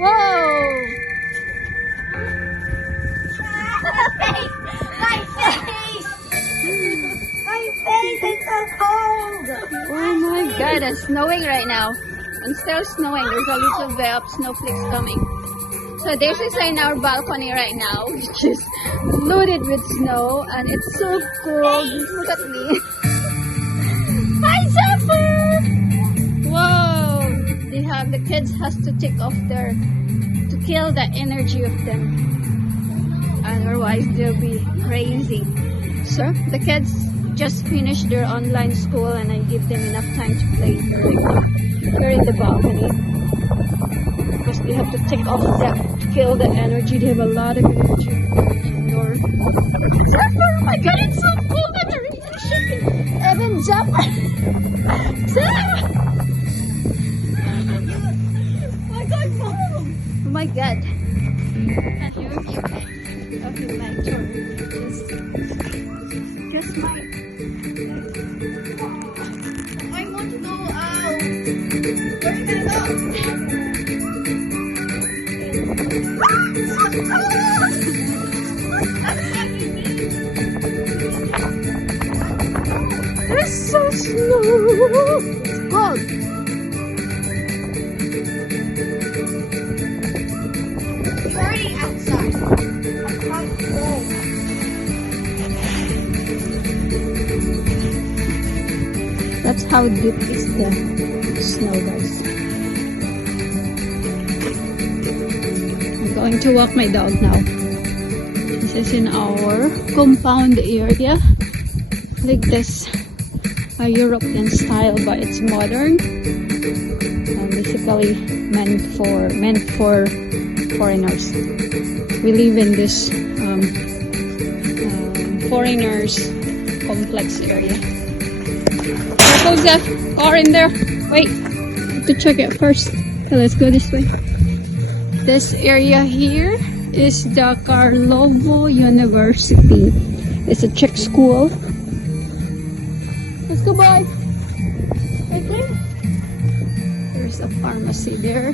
Whoa! My face! My face is so cold! Oh my god, it's snowing right now. And still snowing. There's a little bit of snowflakes coming. So this is in our balcony right now, which is loaded with snow, and it's so cold. Look at me. Hi, Zephyr! Whoa! The kids has to take off to kill the energy of them. Otherwise, they'll be crazy. So the kids just finished their online school, and I give them enough time to play here in the balcony. Because they have to take off that to kill the energy. They have a lot of energy indoor. Zephyr! Oh my god, it's so cold that they're really shaking. Even Zephyr! Zephyr! Oh my god. Okay, my turn. Just my. I want to go out. Where are we gonna go? It's so slow. It's cold. We're already outside. I can't go. That's how deep is the snow, guys. I'm going to walk my dog now. This is in our compound area. Like this, a European style, but it's modern. Basically meant for foreigners. We live in this foreigners complex area. Goes that car in there? Wait, have to check it first. Okay, let's go this way. This area here is the Karlovo University. It's a Czech school. Let's go by. Okay. There's a pharmacy there.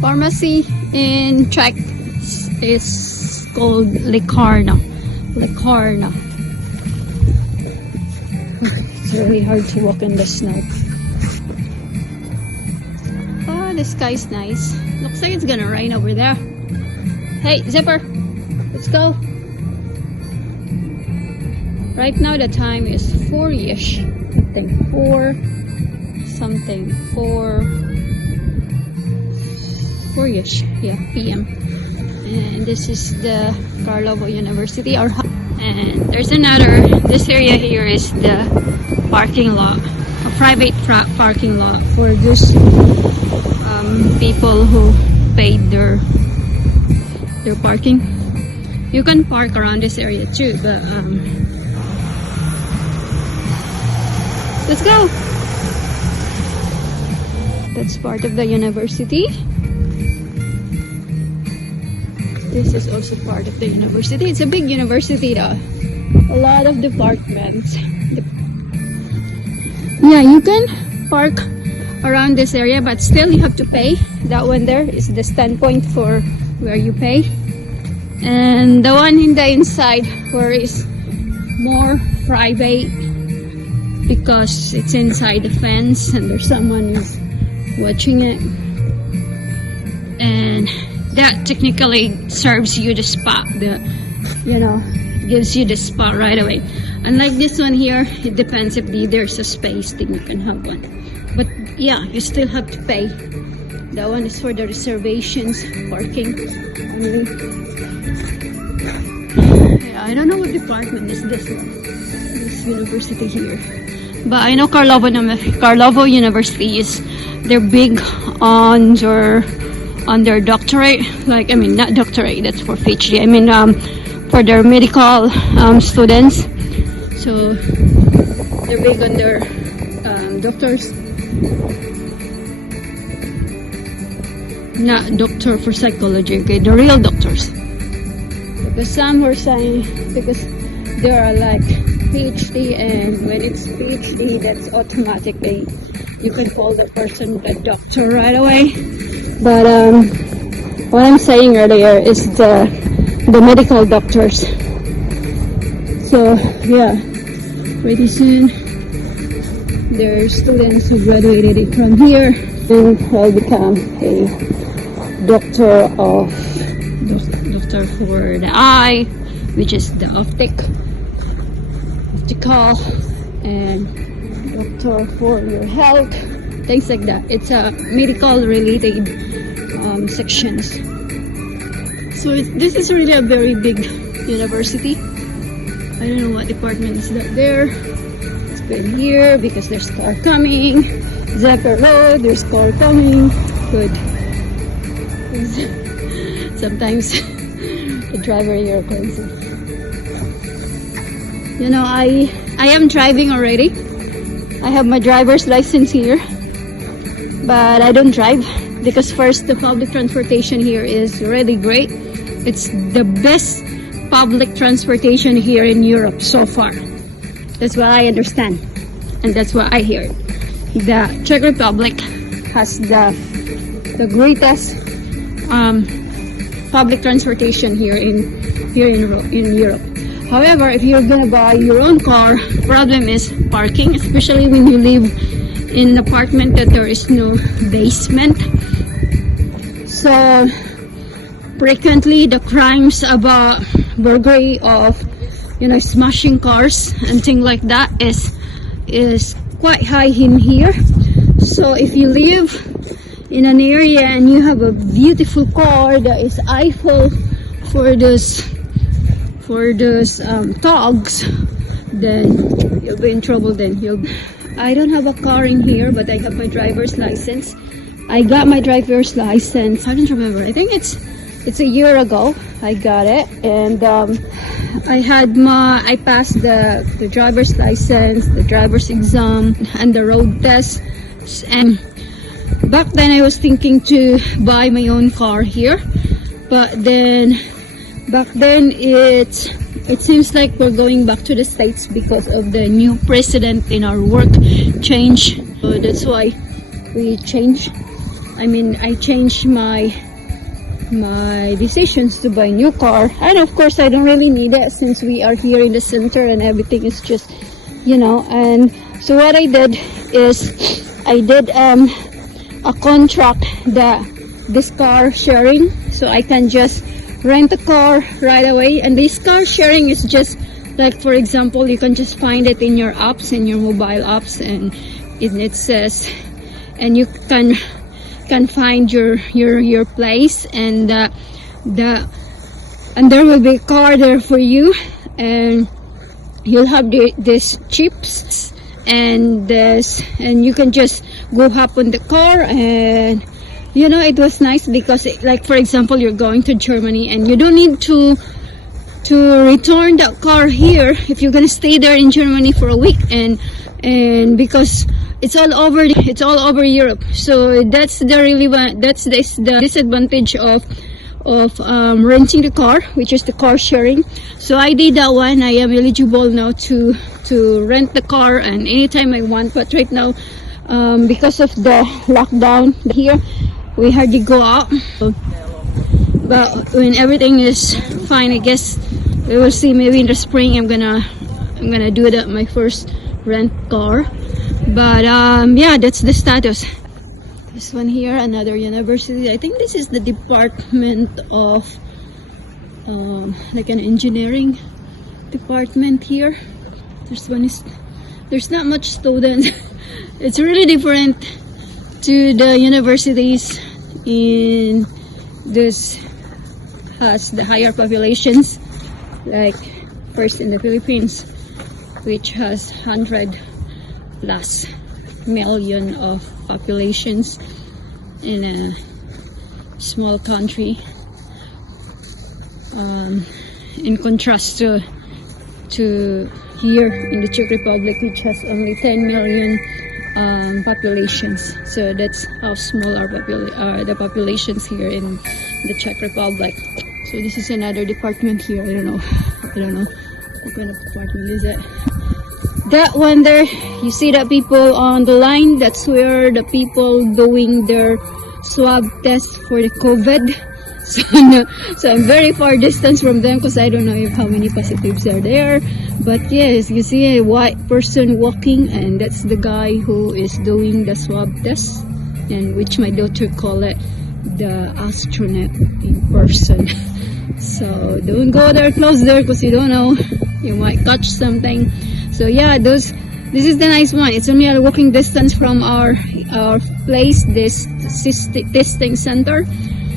Pharmacy in Czech is called Lekarna. Lekarna. It's really hard to walk in the snow. Oh, the sky's nice. Looks like it's gonna rain over there. Hey, Zipper, let's go. Right now the time is 4-ish. I think 4-ish, yeah, PM. And this is the Karlovo University, and there's another, this area here is the parking lot, a private parking lot for those people who paid their parking. You can park around this area too, but let's go. That's part of the university. This is also part of the university. It's a big university though. A lot of departments. Yeah, you can park around this area, but still you have to pay. That one there is the standpoint for where you pay. And the one in the inside where it's more private because it's inside the fence and there's someone who's watching it. And that technically serves you the spot, gives you the spot right away. Unlike this one here, it depends if there's a space, then you can have one. But yeah, you still have to pay. That one is for the reservations, parking only. Yeah, I don't know what department is this one, this university here. But I know Karlovo University they're big on their doctorate, not doctorate, that's for PhD, for their medical students. So they're big on their doctors, not doctor for psychology, okay, the real doctors. Because some were saying, because there are like PhD, and when it's PhD, that's automatically you can call the person a doctor right away. But what I'm saying earlier is the medical doctors. So yeah, pretty soon there are students who graduated from here and will become a doctor for the eye, which is the optical, and doctor for your health, things like that. It's a medical related sections. So this is really a very big university. I don't know what department is that there. It's been here because there's car coming. Zephyr Road, there's car coming. Good. Sometimes the driver here crazy. You know, I am driving already. I have my driver's license here, but I don't drive because first, the public transportation here is really great. It's the best public transportation here in Europe so far. That's what I understand, and that's what I hear. The Czech Republic has the greatest public transportation here in Europe. However, if you're gonna buy your own car, problem is parking, especially when you live in an apartment that there is no basement. So frequently the crimes about burglary of, you know, smashing cars and things like that is quite high in here. So if you live in an area and you have a beautiful car that is idle for those thugs, then you'll be in trouble. I don't have a car in here, but I have my driver's license. I got my driver's license, I don't remember, I think it's a year ago I got it, and I passed the driver's license, the driver's exam, and the road test. And back then I was thinking to buy my own car here, but then back then it seems like we're going back to the States because of the new president in our work change. So that's why we changed. I changed my decisions to buy a new car, and of course I don't really need it since we are here in the center and everything is just, you know. And so what I did is I did a contract this car sharing, so I can just rent a car right away. And this car sharing is just like, for example, you can just find it in your apps, in your mobile apps, and it says, and you can find your place, and there will be a car there for you, and you'll have these chips and you can just go hop on the car. And you know, it was nice because like, for example, you're going to Germany and you don't need to return that car here if you're gonna stay there in Germany for a week, and because it's all over Europe. So that's the disadvantage of renting the car, which is the car sharing. So I did that one. I am eligible now to rent the car and anytime I want. But right now, because of the lockdown here, we hardly go out. But when everything is fine, I guess we will see. Maybe in the spring, I'm gonna do that, my first rent car. But yeah, that's the status. This one here, another university. I think this is the department of like an engineering department here. There's not much students. It's really different to the universities in this has the higher populations, like first in the Philippines, which has 100+ million of populations in a small country, in contrast to here in the Czech Republic, which has only 10 million populations. So that's how small the populations here in the Czech Republic. So this is another department here. I don't know what kind of department is it. That one there, you see that people on the line, that's where the people doing their swab test for the COVID. So I'm very far distance from them because I don't know how many positives are there. But yes, you see a white person walking, and that's the guy who is doing the swab test, and which my daughter call it the astronaut in person. So don't go there close there because you don't know, you might catch something. So yeah, this is the nice one. It's only a walking distance from our place, this testing center.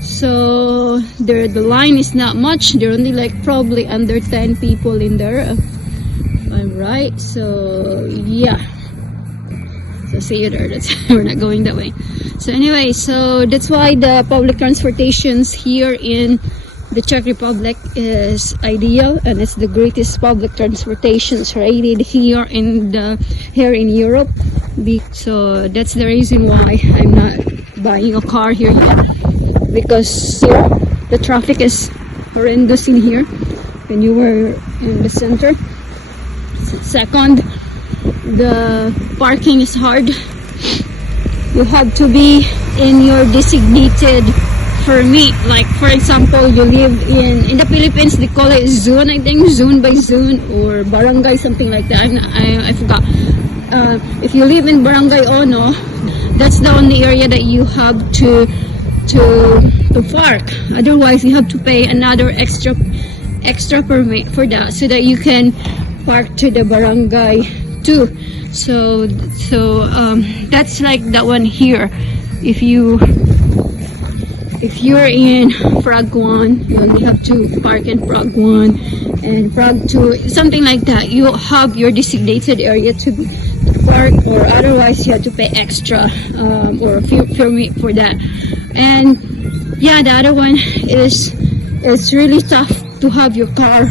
So the line is not much. There are only like probably under 10 people in there. I'm right. So yeah. So see you there. We're not going that way. So anyway, so that's why the public transportations here in the Czech Republic is ideal, and it's the greatest public transportations rated here in Europe. So that's the reason why I'm not buying a car here yet, because the traffic is horrendous in here when you were in the center. Second, the parking is hard. You have to be in your designated permit. Like for example, you live in the Philippines, they call it zone, I think, zone by zone, or barangay, something like that. I forgot. If you live in Barangay Ono, that's the only area that you have to park. Otherwise, you have to pay another extra permit for that, so that you can park to the barangay too. So that's like that one here. If you're in Prague 1, you only have to park in Prague 1 and Prague 2, something like that. You have your designated area to park, or otherwise you have to pay extra or permit for that. And yeah, the other one is it's really tough to have your car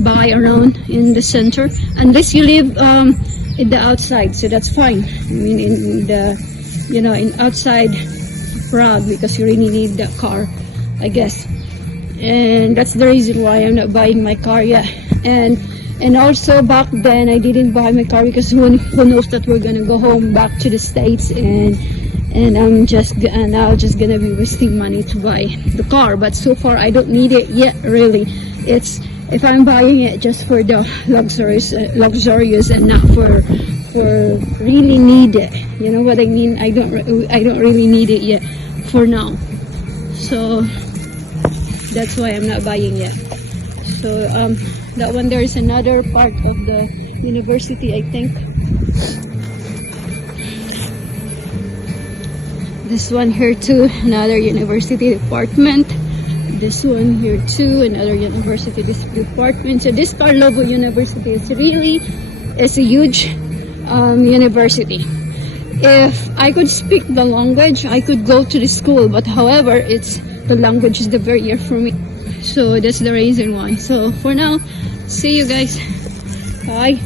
by around in the center unless you live in the outside. So that's fine. I mean, in the in outside Prague, because you really need that car, I guess. And that's the reason why I'm not buying my car yet. And also back then I didn't buy my car because who knows that we're gonna go home back to the States, and I'm just gonna be wasting money to buy the car. But so far I don't need it yet, really. It's if I'm buying it just for the luxurious and not for really need it. You know what I mean? I don't really need it yet for now. So that's why I'm not buying yet. So that one, there is another part of the university, I think. This one here too, another university department. This one here too, another university department. So this Karlovo University is a huge university. If I could speak the language, I could go to the school, but however, the language is the barrier for me. So that's the reason why. So for now, see you guys. Bye.